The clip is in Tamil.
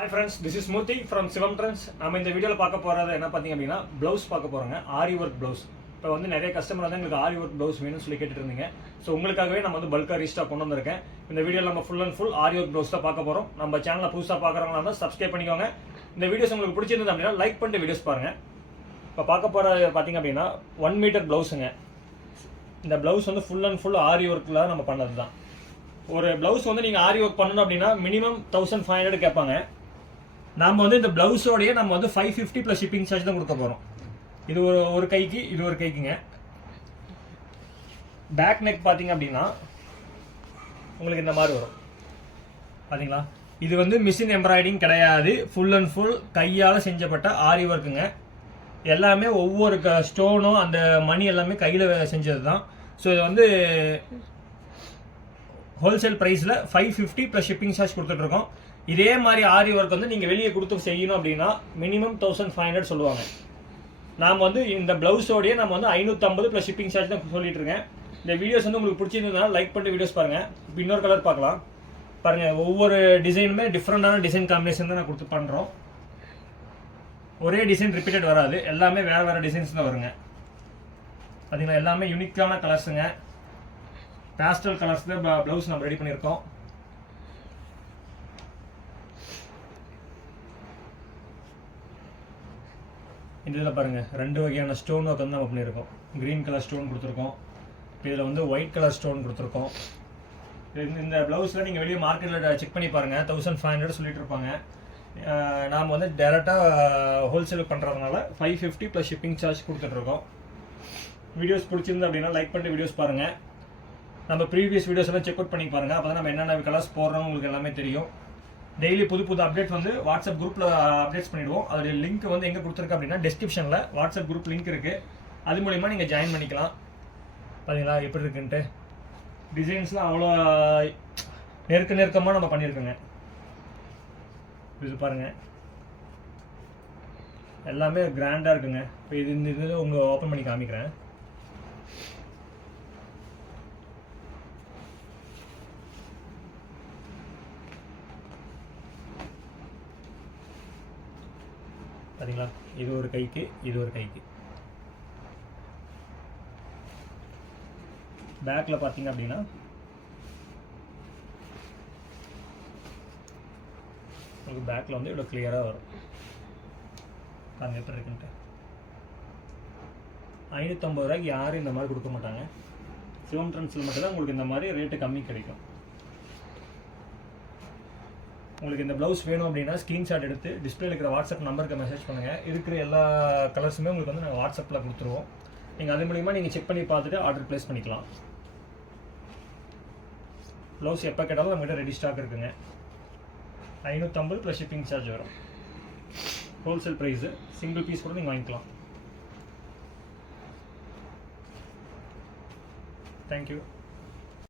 Hi friends, this is Murthy from Sivam Trends. நம்ம இந்த வீடியோல பார்க்க போறது என்ன பாத்தீங்க அப்படினா ப்лауஸ் பார்க்க போறோங்க. ஆரி வர்க் ப்лауஸ். இப்போ வந்து நிறைய கஸ்டமர் வந்து உங்களுக்கு ஆரி வர்க் ப்лауஸ் வேணும்னு சொல்லி கேட்டுட்டு இருந்தீங்க. சோ உங்களுக்காகவே நம்ம வந்து பல்கா ரீஸ்டாக் கொண்டு வந்திருக்கேன். இந்த வீடியோல நம்ம full and full aari work blouse தான் பார்க்க போறோம். நம்ம சேனலை புதுசா பார்க்கறவங்களா இருந்தா Subscribe பண்ணிக்கோங்க. இந்த வீடியோஸ் உங்களுக்கு பிடிச்சிருந்தது அப்படினா லைக் பண்ணிட்டு வீடியோஸ் பாருங்க. இப்போ பார்க்க போறது பாத்தீங்க அப்படினா 1 மீட்டர் ப்лауஸ்ங்க. இந்த ப்лауஸ் வந்து ஃபுல் அண்ட் ஃபுல் ஆரி வர்க்ல நம்ம பண்ணதுதான். ஒரு ப்лауஸ் வந்து நீங்க ஆரி வர்க் பண்ணனும் அப்படினா மினிமம் 1500 கேட்பாங்க. நாம வந்து இந்த ப்лауஸோடயே நம்ம வந்து 550 plus shipping charge தான் கொடுக்க போறோம். இது ஒரு கைக்கு இது ஒரு கைக்குங்க. பேக் நெக் பாத்தீங்க அப்படினா உங்களுக்கு இந்த மாதிரி வரும். பாத்தீங்களா? இது வந்து மிஷின் எம்ப்ராய்டிங் கிடையாது. ஃபுல் அண்ட் ஃபுல் கையால செஞ்சப்பட்ட ஆரி வர்க்குங்க. எல்லாமே ஒவ்வொரு ஸ்டோனும் அந்த மணி எல்லாமே கையில செஞ்சது தான். ஸோ இது வந்து ஹோல்சேல் பிரைஸ்ல 550 plus shipping charge கொடுத்துட்டு இருக்கோம். இதே மாதிரி ஆரி ஒர்க் வந்து நீங்க வெளியே கொடுத்து செய்யணும் அப்படின்னா மினிமம் 1500 சொல்லுவாங்க. நாம வந்து இந்த ப்лауஸோடயே நம்ம வந்து 550 plus shipping charge தான் சொல்லிட்டு இருக்கேன். இந்த வீடியோஸ் வந்து உங்களுக்கு பிடிச்சிருந்ததுனா லைக் பண்ணிட்டு வீடியோஸ் பாருங்க. இப்போ இன்னொரு கலர் பார்க்கலாம். பாருங்க, ஒவ்வொரு டிசைனுமே டிஃப்ரெண்டான டிசைன் காம்பினேஷன் தான் நான் கொடுத்து பண்றோம். ஒரே டிசைன் ரிப்பீட்டட் வராது, எல்லாமே வேற வேற டிசைன்ஸ் தான் வருங்க. பாத்தீங்கன்னா எல்லாமே யூனிக்கான கலர்ஸுங்க. பேஸ்டல் கலர்ஸ்ல ப்лауஸ் நம்ம ரெடி பண்ணியிருக்கோம். இதில் பாருங்க, ரெண்டு வகையான ஸ்டோன் ஒர்க் வந்து நம்ம பண்ணியிருக்கோம். கிரீன் கலர் ஸ்டோன் கொடுத்துருக்கோம். இதில் வந்து ஒயிட் கலர் ஸ்டோன் கொடுத்துருக்கோம். இந்த ப்лауஸில் நீங்கள் வெளியே மார்க்கெட்டில் செக் பண்ணி பாருங்கள், 1500 சொல்லிட்டு இருப்பாங்க. நாம் வந்து டேரெக்டாக ஹோல்சேல் பண்ணுறதுனால 550 plus shipping charge கொடுத்துட்ருக்கோம். வீடியோஸ் பிடிச்சிருந்து அப்படின்னா லைக் பண்ணிட்டு வீடியோஸ் பாருங்கள். நம்ம ப்ரீவியஸ் வீடியோஸ் எல்லாம் செக் அவுட் பண்ணி பாருங்கள். அப்போ தான் நம்ம என்னென்ன கலர்ஸ் போடுறோம் உங்களுக்கு எல்லாமே தெரியும். டெய்லி புது புது அப்டேட் வந்து வாட்ஸ்அப் குரூப்பில் அப்டேட்ஸ் பண்ணிவிடுவோம். அதோடைய லிங்க் வந்து எங்கே கொடுத்துருக்கு அப்படின்னா டிஸ்கிரிப்ஷனில் வாட்ஸ்அப் குரூப் லிங்க் இருக்குது. அது மூலிமா நீங்கள் ஜாயின் பண்ணிக்கலாம். பார்த்தீங்களா எப்படி இருக்குன்ட்டு? டிசைன்ஸ்லாம் அவ்வளோ நெருக்கமாக நம்ம பண்ணியிருக்கோங்க. இது பாருங்கள், எல்லாமே கிராண்டாக இருக்குங்க. இப்போ இந்த இதில் உங்கள் ஓப்பன் பண்ணி காமிக்கிறேன். பார்த்தீங்களா? இது ஒரு கைக்கு இது ஒரு கைக்கு. பேக்ல பார்த்தீங்க அப்படின்னா உங்களுக்கு பேக்ல வந்து இவ்வளோ கிளியராக வரும். பாருங்க எப்படி இருக்குன்ட்டு. 550 ரூபாய்க்கு யாரும் இந்த மாதிரி கொடுக்க மாட்டாங்க. சிவம் ட்ரெண்ட்ஸில் மட்டும் தான் உங்களுக்கு இந்த மாதிரி ரேட்டு கம்மி கிடைக்கும். உங்களுக்கு இந்த ப்லவுஸ் வேணும் அப்படின்னா ஸ்க்ரீன்ஷாட் எடுத்து டிஸ்பிளேல இருக்கிற வாட்ஸ்அப் நம்பருக்கு மெசேஜ் பண்ணுங்கள். இருக்கிற எல்லா கலர்ஸுமே உங்களுக்கு வந்து நாங்கள் வாட்ஸ்அப்பில் கொடுத்துருவோம். நீங்கள் அது மூலிமா நீங்கள் செக் பண்ணி பார்த்துட்டு ஆர்டர் ப்ளேஸ் பண்ணிக்கலாம். ப்லவுஸ் எப்போ கேட்டாலும் நம்மகிட்ட ரெடி ஸ்டாக் இருக்குங்க. 550 plus shipping charge வரும். Wholesale price. சிங்கிள் பீஸ் கூட நீங்கள் வாங்கிக்கலாம். தேங்க்யூ.